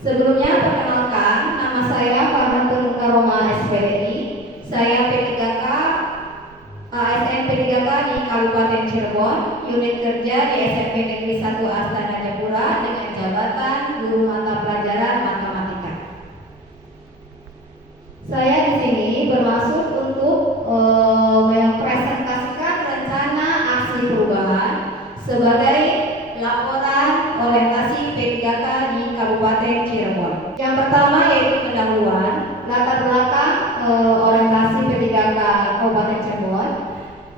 Sebelumnya perkenalkan, nama saya Farhantul Karoma SPDI. Saya P3K ASN P3K di Kabupaten Cirebon, unit kerja di SMP Negeri 1 Astana Jayapura dengan jabatan guru mata pelajaran matematika. Saya di sini bermaksud untuk mempresentasikan rencana aksi perubahan sebagai laporan orientasi P3K di Kabupaten Cirebon. Yang pertama yaitu pendahuluan, latar belakang orientasi P3K Kabupaten Cirebon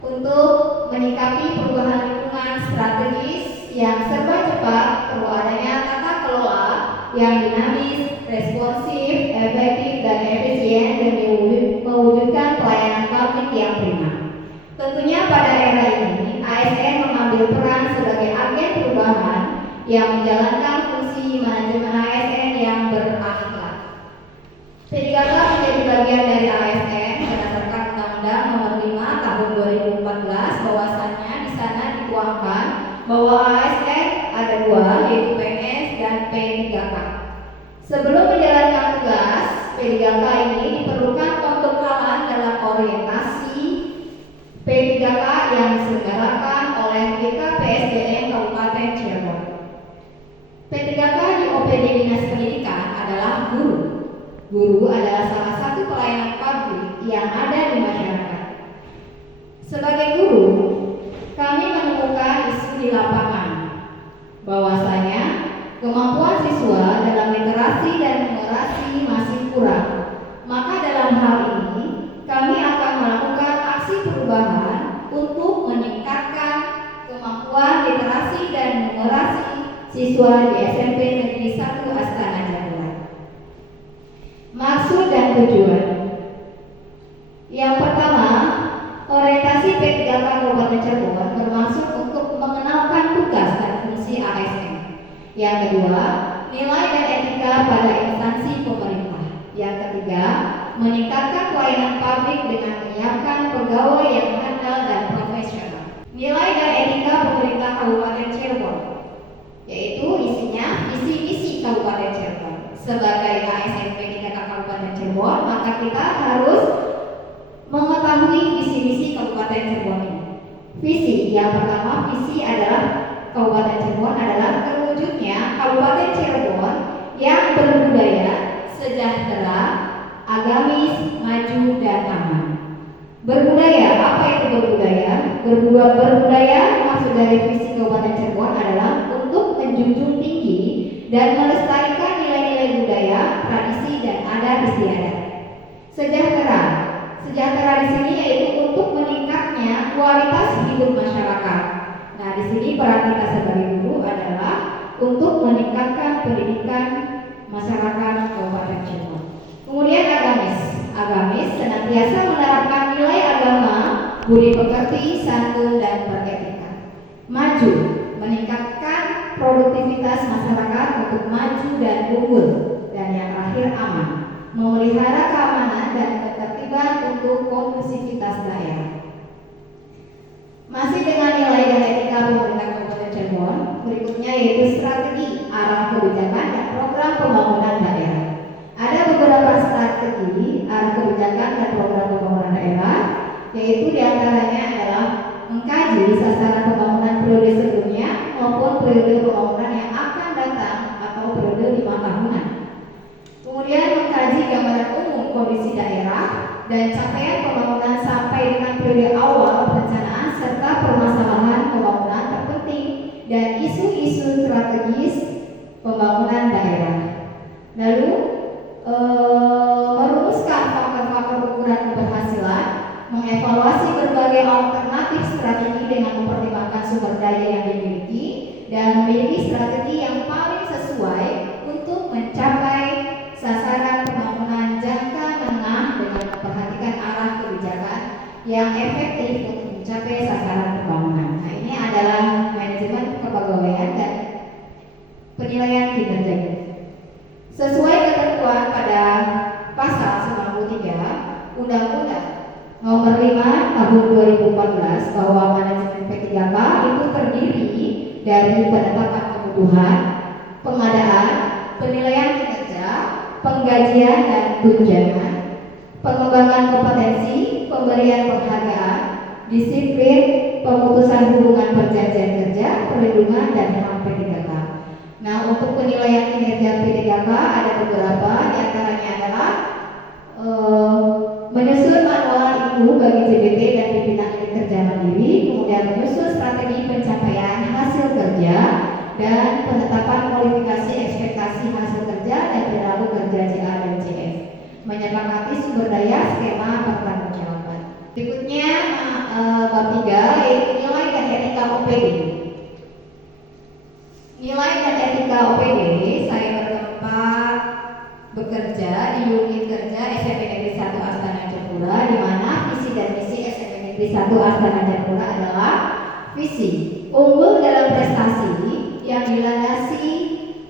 untuk menyikapi perubahan lingkungan strategis yang serba cepat, perlu adanya tata kelola yang dinamis, responsif, efektif, dan efisien demi mewujudkan pelayanan publik yang prima. Tentunya pada era ini, ASN mengambil peran sebagai agen perubahan yang menjalankan fungsi manajemen ASN yang berakhlak. P3K menjadi bagian dari ASN berdasarkan Undang-Undang Nomor 5 Tahun 2014, bahwasannya di sana dituangkan bahwa ASN ada dua, yaitu PNS dan P3K. Sebelum menjalankan tugas, P3K ini diperlukan pembekalan dalam orientasi P3K yang diselenggarakan oleh BKPSDM Kabupaten Cirebon. P3K di OPD Dinas Pendidikan adalah guru. Guru adalah salah satu pelayanan publik yang ada di masyarakat. Sebagai guru, kami menemukan isu di lapangan bahwasanya kemampuan siswa dalam literasi dan numerasi masih kurang. Maka dalam hal ini, kami akan melakukan aksi perubahan untuk meningkatkan kemampuan literasi dan numerasi siswa di SMP Negeri 1 Astana Jayapura. Maksud dan tujuan. Yang pertama, orientasi P3K Kabupaten Cirebon bermaksud untuk mengenalkan tugas dan fungsi ASN. Yang kedua, nilai dan etika pada instansi pemerintah. Yang ketiga, meningkatkan pelayanan publik dengan menyiapkan pegawai yang handal dan profesional. Nilai dan etika pemerintah Kabupaten Cirebon, yaitu isinya visi-misi Kabupaten Cirebon. Sebagai ASN P3K Kabupaten Cirebon, maka kita harus mengetahui visi-misi Kabupaten Cirebon ini. Visi yang pertama, visi adalah Kabupaten Cirebon adalah terwujudnya Kabupaten Cirebon yang berbudaya, sejahtera, agamis, maju, dan aman. Berbudaya, apa itu berbudaya? Berbudaya maksud dari visi Kabupaten Cirebon adalah untuk menjunjung tinggi dan melestarikan nilai-nilai budaya, tradisi, dan adat istiadat. Sejahtera, sejahtera di sini yaitu untuk meningkatnya kualitas hidup masyarakat. Nah, di sini peran kita sebagai guru adalah untuk meningkatkan pendidikan masyarakat Kabupaten Cirebon. Kemudian agamis. Agamis senantiasa menerapkan nilai agama, budi pekerti, santun, dan beretika. Maju, meningkatkan produktivitas masyarakat untuk maju dan unggul. Dan yang terakhir, aman, memelihara keamanan dan ketertiban untuk kondusivitas daerah. Masih dengan nilai dan etika pemerintah Kabupaten Cirebon, berikutnya yaitu strategi, arah kebijakan, dan program pembangunan daerah. Ada beberapa strategi, arah kebijakan, dan program pembangunan daerah, yaitu diantaranya adalah mengkaji sasaran pembangunan periode sebelumnya maupun periode pembangunan yang akan datang atau periode 5 tahunan. Kemudian mengkaji gambaran umum kondisi daerah dan capaian pembangunan sampai dengan periode awal perencanaan serta permasalahan pembangunan terpenting dan isu-isu strategis pembangunan daerah. Lalu merumuskan faktor-faktor ukuran keberhasilan, mengevaluasi berbagai alternatif strategi dengan mempertimbangkan sumber daya yang dimiliki dan memiliki strategi yang paling sesuai untuk mencapai sasaran pembangunan jangka menengah dengan memperhatikan arah kebijakan yang efektif untuk mencapai sasaran pembangunan. Nah, ini adalah manajemen kepegawaian dan penilaian kinerja. Sesuai ketentuan pada pasal 93 Undang-Undang Nomor 5 Tahun 2014 bahwa manajemen P3K itu terdiri dari penetapan kebutuhan, pengadaan, penilaian kinerja penggajian dan tunjangan, pengembangan kompetensi, pemberian penghargaan, disiplin, pemutusan hubungan perjanjian kerja, perlindungan, dan HAM P3K. Nah, untuk penilaian kinerja P3K ada beberapa, diantaranya adalah menyusun manual IKU bagi JBT dan pimpinan unit kerja mandiri, kemudian menyusun strategi pencapaian hasil kerja, dan penetapan kualifikasi ekspektasi hasil kerja dan perilaku kerja JA dan JF, menyepakati sumber daya skema pertanggungjawaban. Berikutnya bab 3 yaitu nilai dan etika OPD. Nilai dan etika OPD, saya bertempat bekerja di unit kerja SMP Negeri 1 Astana Jayapura, di mana visi dan misi SMP Negeri 1 Astana Jayapura adalah visi unggul dalam prestasi yang dilandasi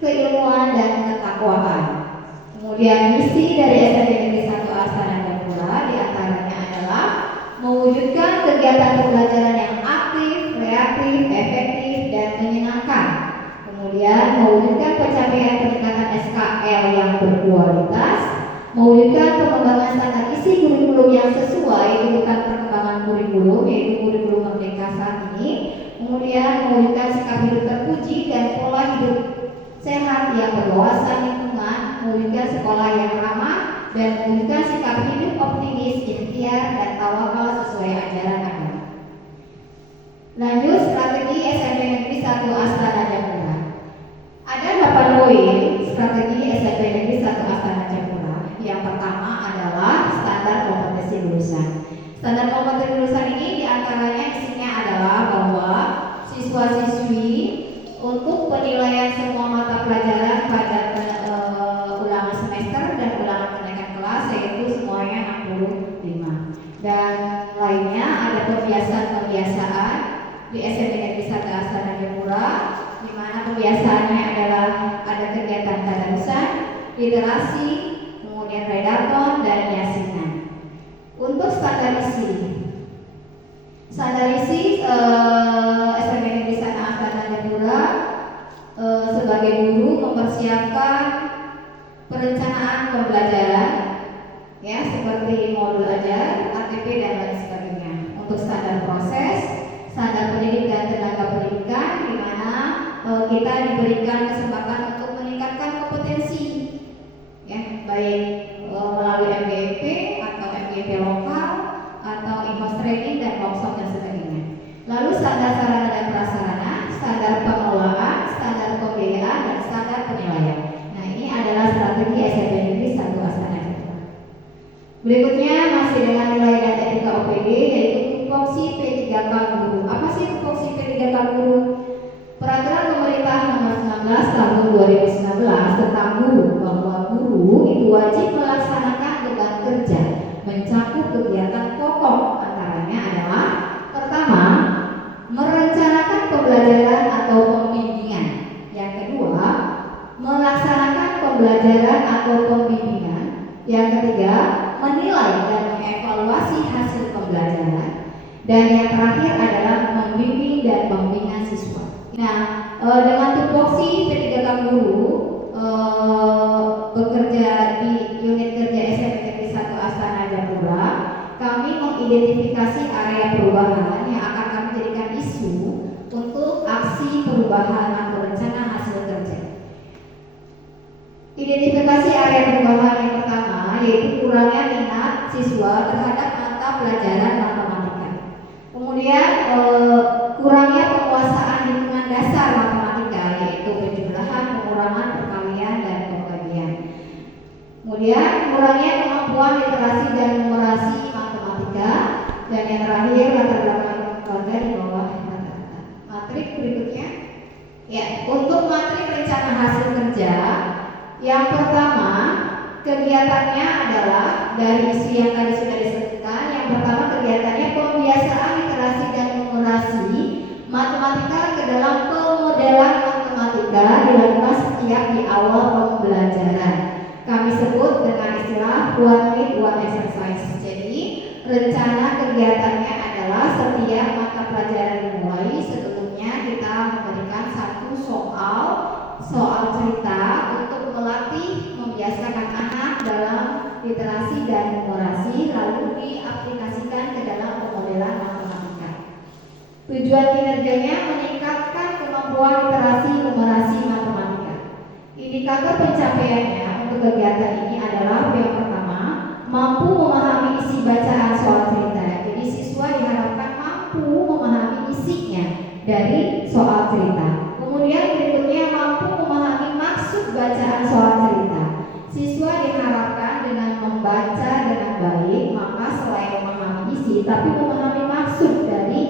keilmuan dan ketakwaan. Kemudian misi dari SMP Negeri 1 Astana Jayapura diantaranya adalah mewujudkan kegiatan pembelajaran yang aktif, kreatif, efektif, dan menyenangkan. Kemudian mewujudkan pencapaian peningkatan SKL yang berkualitas, mewujudkan pengembangan standar isi kurikulum yang sesuai dengan perkembangan kurikulum, yaitu kurikulum Merdeka saat ini. Kemudian mewujudkan sikap hidup terpuji dan pola hidup sehat yang berwawasan lingkungan, mewujudkan sekolah yang ramah, dan mewujudkan sikap hidup optimis, ikhtiar, dan tawakal sesuai ajaran agama. Lanjut, strategi SMP Negeri 1 Astana Jayapura. Ada 8 poin strategi SMP Negeri 1 Astana Jayapura. Yang pertama adalah standar kompetensi lulusan. Standar kompetensi lulusan ini diantaranya isinya adalah bahwa siswa-siswi untuk penilaian semua mata pelajaran pada ulangan semester dan ulangan kenaikan kelas, yaitu semuanya 65. Dan lainnya ada pembiasaan di SMP Negeri 1 Astana Jayapura, di mana pembiasaannya adalah ada kegiatan tadarusan, literasi, kemudian redaton, dan yasinan. Untuk standar isi SMP Negeri 1 Astana Jayapura sebagai guru mempersiapkan perencanaan pembelajaran, ya, seperti modul ajar, ATP, dan lain sebagainya. Untuk standar proses, standar pendidik dan tenaga pendidikan, di mana kita diberikan kesempatan untuk meningkatkan kompetensi, ya, baik melalui MGMP atau MGMP lokal atau in-house training dan workshop dan sebagainya. Lalu standar sarana dan prasarana, standar pengelolaan, standar pembiayaan, dan standar penilaian. Nah, ini adalah strategi SMP Negeri 1 Astana Jayapura. Berikutnya masih dengan nilai dan etika OPD, yaitu tupoksi P3K guru. Apa sih tupoksi P3K guru? Peraturan Pemerintah Nomor 19 Tahun 2019 tentang guru, bahwa guru itu wajib melaksanakan beban kerja mencakup kegiatan pokok, antaranya adalah pertama, merencanakan pembelajaran atau pembimbingan. Yang kedua, melaksanakan pembelajaran atau pembimbingan. Yang ketiga, menilai dan mengevaluasi hasil pembelajaran. Dan yang terakhir adalah membimbing dan membina siswa. Nah, dengan tupoksi P3K guru bekerja di unit kerja SMP Negeri 1 Astana Jayapura, kami mengidentifikasi area perubahan yang akan kami jadikan isu untuk aksi perubahan atau rencana hasil kerja. Identifikasi area perubahan yang pertama yaitu kurangnya minat siswa terhadap mata pelajaran matematika. Kemudian kurangnya penguasaan lingkungan dasar matematika, yaitu penjumlahan, pengurangan, perkalian, dan pembagian. Kemudian kurangnya kemampuan literasi dan numerasi matematika, dan yang terakhir latar belakang keluarga di bawah rata-rata. Matrik berikutnya, ya, untuk matrik rencana hasil kerja, yang pertama kegiatannya adalah dari isu yang tadi sudah disebutkan. Yang pertama kegiatannya pembiasaan literasi dan numerasi matematika ke dalam pemodelan matematika dilakukan setiap di awal pembelajaran. Kami sebut dengan istilah one week one exercise. Jadi rencana kegiatannya adalah setiap mata pelajaran dimulai, sebelumnya kita memberikan satu soal cerita untuk melatih membiasakan anak dan numerasi lalu diaplikasikan ke dalam pemodelan matematika. Tujuan kinerjanya meningkatkan kemampuan literasi numerasi matematika. Indikator pencapaiannya untuk kegiatan ini adalah yang pertama, mampu memahami isi bacaan soal cerita. Jadi siswa diharapkan mampu memahami isinya dari soal cerita. Kemudian berikutnya mampu memahami maksud bacaan soal cerita. Siswa diharapkan dengan membaca dengan baik, maka selain memahami isi, tapi memahami maksud dari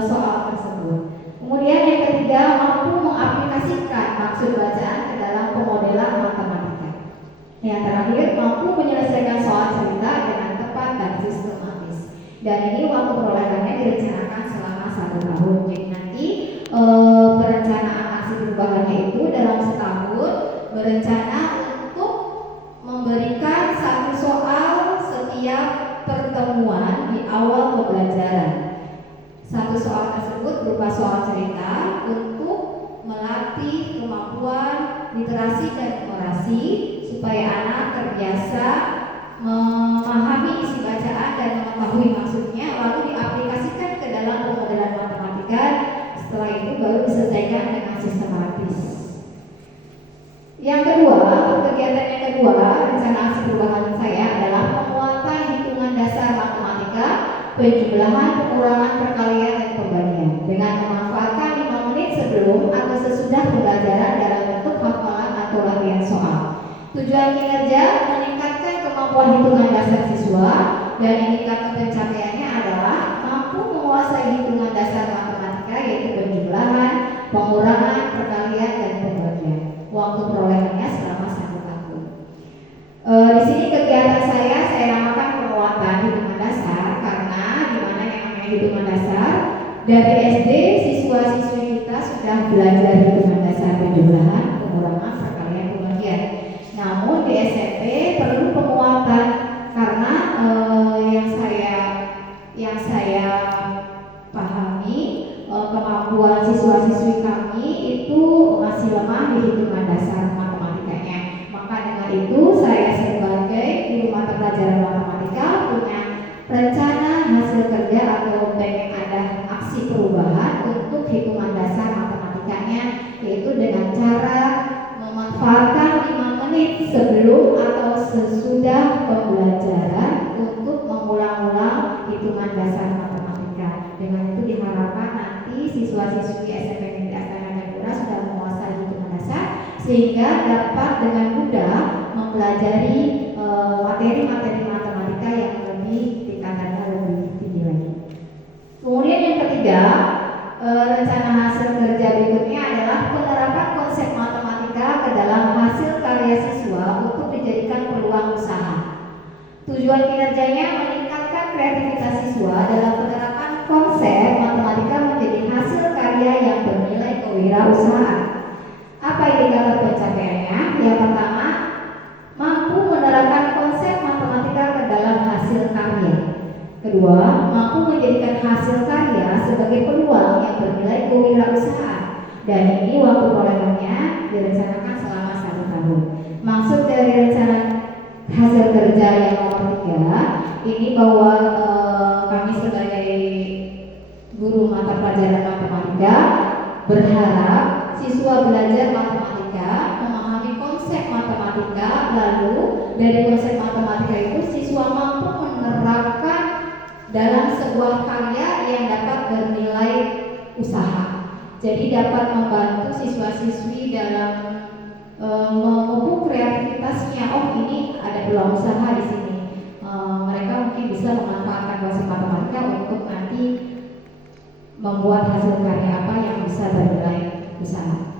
soal tersebut. Kemudian yang ketiga, mampu mengaplikasikan maksud bacaan ke dalam pemodelan matematika. Yang terakhir, mampu menyelesaikan soal cerita dengan tepat dan sistematis. Dan ini waktu perolehannya direncanakan selama 1 tahun. Jadi nanti perencanaan aksi perubahannya itu dalam setahun berencana untuk memberikan 1 soal setiap pertemuan di awal pembelajaran. 1 soal tersebut berupa soal cerita untuk melatih kemampuan literasi dan numerasi supaya anak terbiasa memahami isi bacaan dan mengetahui maksudnya, lalu diaplikasikan ke dalam pemodelan matematika. Setelah itu baru diselesaikan dengan sistematis. Yang kedua, kegiatan yang kedua rencana aksi perubahan saya adalah penguatan hitungan dasar matematika, penjumlahan, pengurangan, perkalian, dan pembagian dengan memanfaatkan 5 menit sebelum atau sesudah pembelajaran dalam bentuk hafalan atau latihan soal. Tujuan kinerja meningkatkan kemampuan hitungan dasar siswa, dan indikator pencapaiannya adalah mampu menguasai hitungan dasar matematika yaitu penjumlahan, pengurangan, perkalian, dan pembagian. Waktu perolehannya selama 1 tahun. Di sini kegiatan saya namakan penguatan hitungan dasar karena di mana yang namanya hitungan dasar dari SD siswa-siswi kita sudah belajar hitungan dasar penjumlahan, pengurangan, perkalian, pembagian. Namun di SMP perlu penguatan karena yang saya pahami kemampuan siswa-siswi kami itu masih lemah di hitungan dasar matematikanya. Maka dengan itu saya sebagai guru mata pelajaran matematika punya rencana hasil kerja atau pengen ada aksi perubahan untuk hitungan dasar matematikanya, yaitu dengan cara memanfaatkan 5 menit sebelum atau sesudah pembelajaran untuk mengulang-ulang hitungan dasar matematika. Dengan itu diharapkan nanti siswa-siswi SMP Negeri Astana Jayapura sudah menguasai hitungan dasar sehingga dapat dengan mudah mempelajari materi-materi matematika yang lebih tingkatannya lebih tinggi lagi. Kemudian yang ketiga, rencana hasil kerja berikutnya adalah penerapan konsep matematika ke dalam hasil karya siswa untuk dijadikan peluang usaha. Tujuan kinerjanya meningkatkan kreativitas siswa dalam penerapan konsep matematika menjadi hasil karya yang bernilai kewirausahaan. Apa indikator pencapaiannya? Yang pertama, mampu menerapkan konsep matematika ke dalam hasil karya. Kedua, mampu menjadikan hasil karya sebagai peluang yang bernilai kewirausahaan. Dan ini waktu perolehannya direncanakan selama 1 tahun. Maksud dari rencana hasil kerja yang nomor 3 ini bahwa kami sebagai guru mata pelajaran matematika berharap siswa belajar matematika, memahami konsep matematika, lalu dari konsep matematika itu siswa mampu menerapkan dalam sebuah karya yang dapat bernilai usaha. Jadi dapat membantu siswa-siswi dalam memupuk kreativitasnya. Oh, ini ada peluang usaha di sini. Mereka mungkin bisa memanfaatkan konsep matematika untuk nanti membuat hasil karya apa yang bisa bernilai usaha.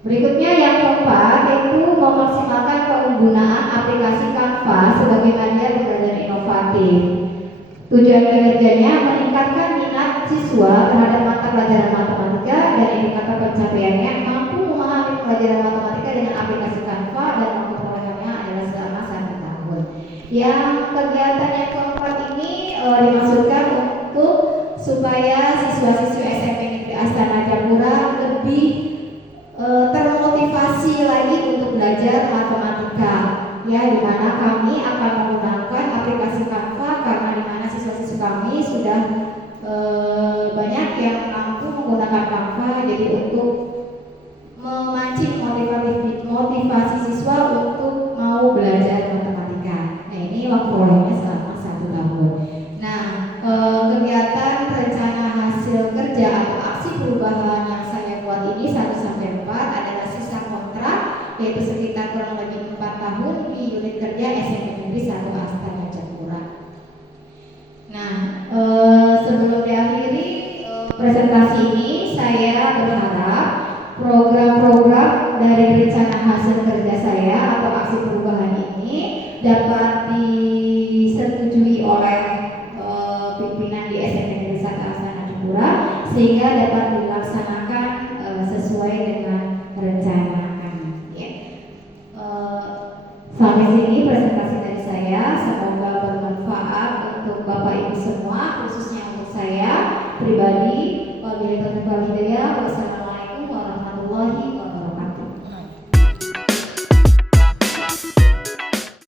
Berikutnya yang keempat yaitu memaksimalkan penggunaan aplikasi Canva sebagai media pembelajaran inovatif. Tujuan kinerjanya meningkatkan minat siswa terhadap mata pelajaran matematika, dan indikator pencapaiannya mampu memahami pelajaran matematika dengan aplikasi Canva, dan waktu perolehannya adalah selama 1 tahun. Yang kegiatan yang keempat ini dimaksudkan untuk supaya siswa-siswi SMP Negeri Astana Jayapura lebih termotivasi lagi untuk belajar matematika. ya, di mana kami akan menggunakan aplikasi Canva karena di mana siswa-siswa kami sudah banyak yang mampu menggunakan Canva, jadi untuk memancing motivasi siswa untuk mau belajar matematika. Nah, ini waktu prosesnya selama 1 tahun. Nah, kegiatan rencana hasil kerja atau aksi perubahan yang saya buat ini 1-4 adalah sisa kontrak, yaitu sekitar kurang lebih 4 tahun di unit kerja SMP Negeri 1 Astana Jayapura. Nah, sebelum diakhiri presentasi ini, saya berharap program-program dari rencana hasil kerja saya atau aksi perubahan ini dapat disetujui oleh pimpinan di SMP Negeri 1 Astana Jayapura sehingga dapat dilaksanakan sesuai dengan rencana kami. Ya. Sampai sini presentasi dari saya, semoga bermanfaat untuk Bapak Ibu semua, khususnya untuk saya pribadi